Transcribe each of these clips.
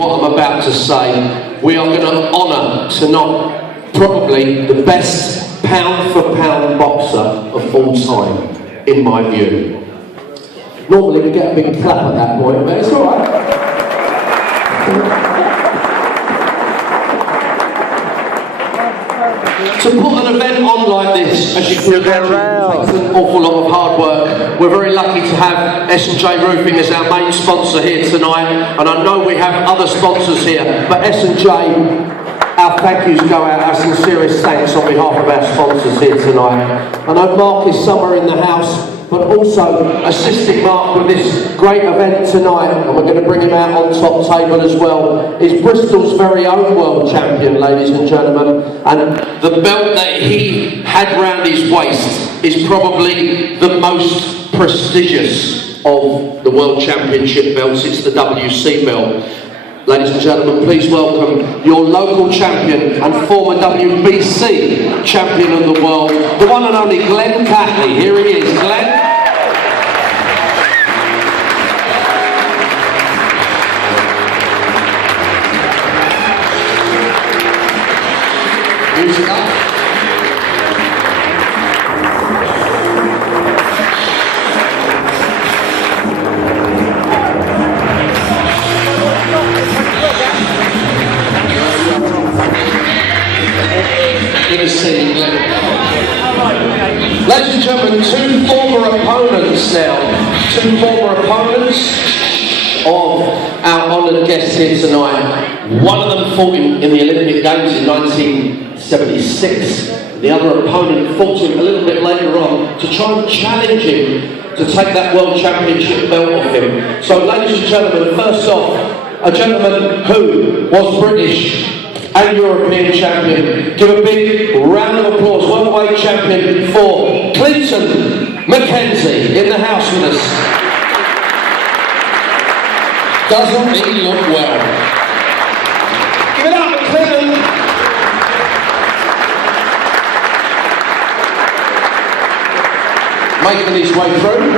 What I'm about to say, we are going to honour tonight probably the best pound-for-pound boxer of all time, in my view. Normally we get a big clap at that point, but it's alright. To put an event on like this, as you can imagine, takes an awful lot of hard work. We're very lucky to have S&J Roofing as our main sponsor here tonight, and I know we have other sponsors here, but S&J, our thank yous go out, our sincerest thanks on behalf of our sponsors here tonight. I know Mark is somewhere in the house, but also assisting Mark with this great event tonight, and we're going to bring him out on top table as well, is Bristol's very own world champion, ladies and gentlemen. And the belt that he had round his waist is probably the most prestigious of the world championship belts. It's the WC belt. Ladies and gentlemen, please welcome your local champion and former WBC champion of the world, the one and only Glenn Catley. Here he is, Glenn. Music up. Ladies and gentlemen, two former opponents now. Two former opponents of our honoured guests here tonight. One of them fought in the Olympic Games in 1976. The other opponent fought him a little bit later on to try and challenge him to take that world championship belt off him. So ladies and gentlemen, first off, a gentleman who was British and European champion. Give a big round of applause, welterweight champion for Clinton McKenzie in the house with us. Doesn't he look well? Give it up, Clinton. Making his way through.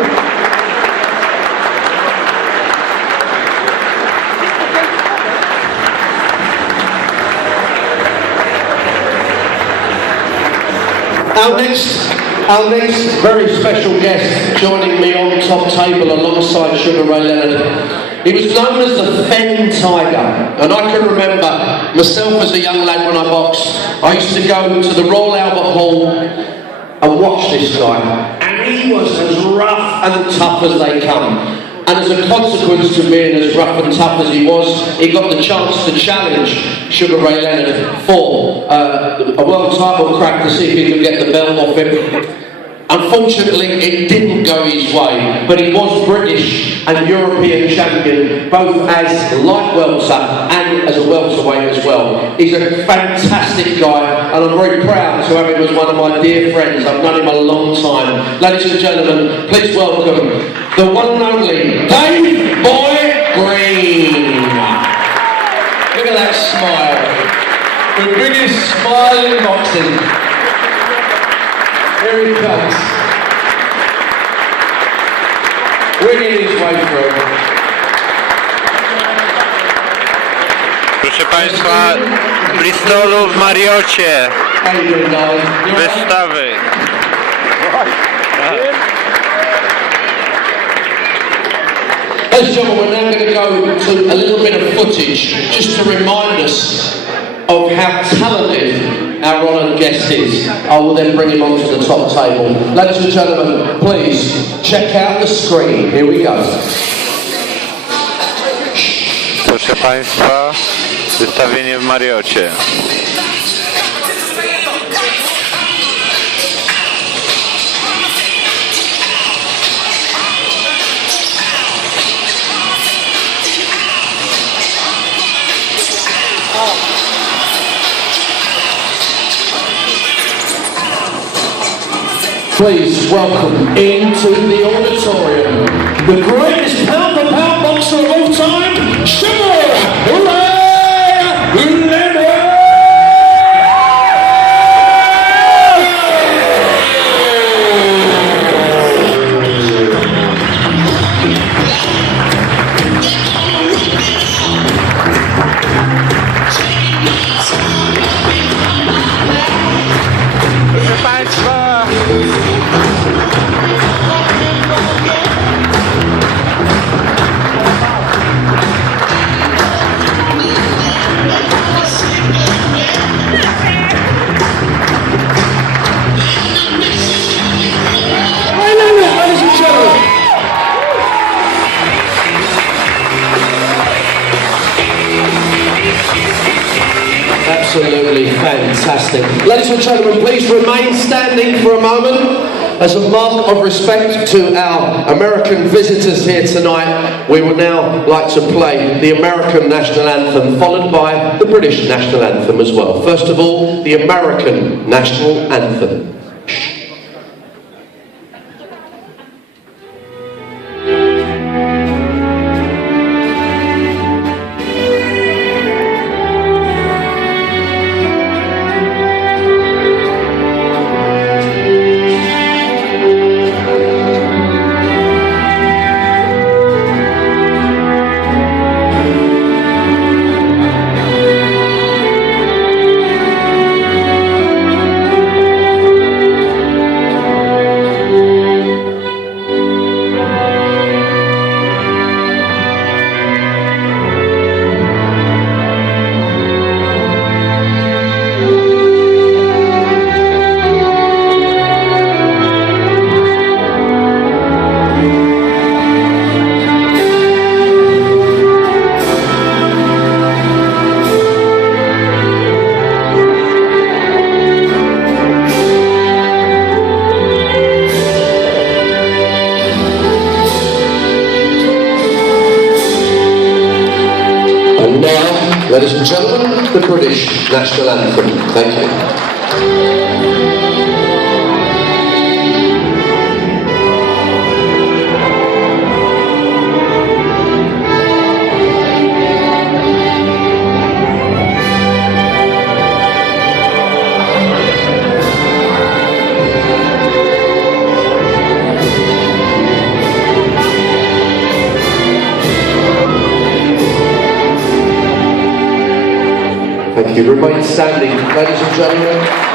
Our next very special guest joining me on top table alongside Sugar Ray Leonardo. He was known as the Fen Tiger, and I can remember myself as a young lad when I boxed. I used to go to the Royal Albert Hall and watch this guy, and he was as rough and tough as they come. And as a consequence to being as rough and tough as he was, he got the chance to challenge Sugar Ray Leonardo for a world title crack to see if he could get the belt off him. Unfortunately, it didn't go his way, but he was British and European champion, both as light welter and as a welterweight as well. He's a fantastic guy, and I'm very proud to have him as one of my dear friends. I've known him a long time. Ladies and gentlemen, please welcome the one and only Dave Boy Green. Look at that smile. The biggest smile in boxing. Here he comes. Winning his way through. Proszę Państwa, w Bristolu w Marriocie. Wystawy. Ladies and gentlemen, we're now going to go to a little bit of footage just to remind us of how talented our honoured guest is. I will then bring him onto the top table. Ladies and gentlemen, please check out the screen. Here we go. Proszę Państwa, wystawienie w Marriocie. Please welcome into the auditorium the greatest pound-for-pound boxer of all time, Sugar Ray Leonardo! Absolutely fantastic. Ladies and gentlemen, please remain standing for a moment. As a mark of respect to our American visitors here tonight, we would now like to play the American national anthem, followed by the British national anthem as well. First of all, the American national anthem. Ladies and gentlemen, the British national anthem. Thank you. Thank you. Remain standing, ladies and gentlemen.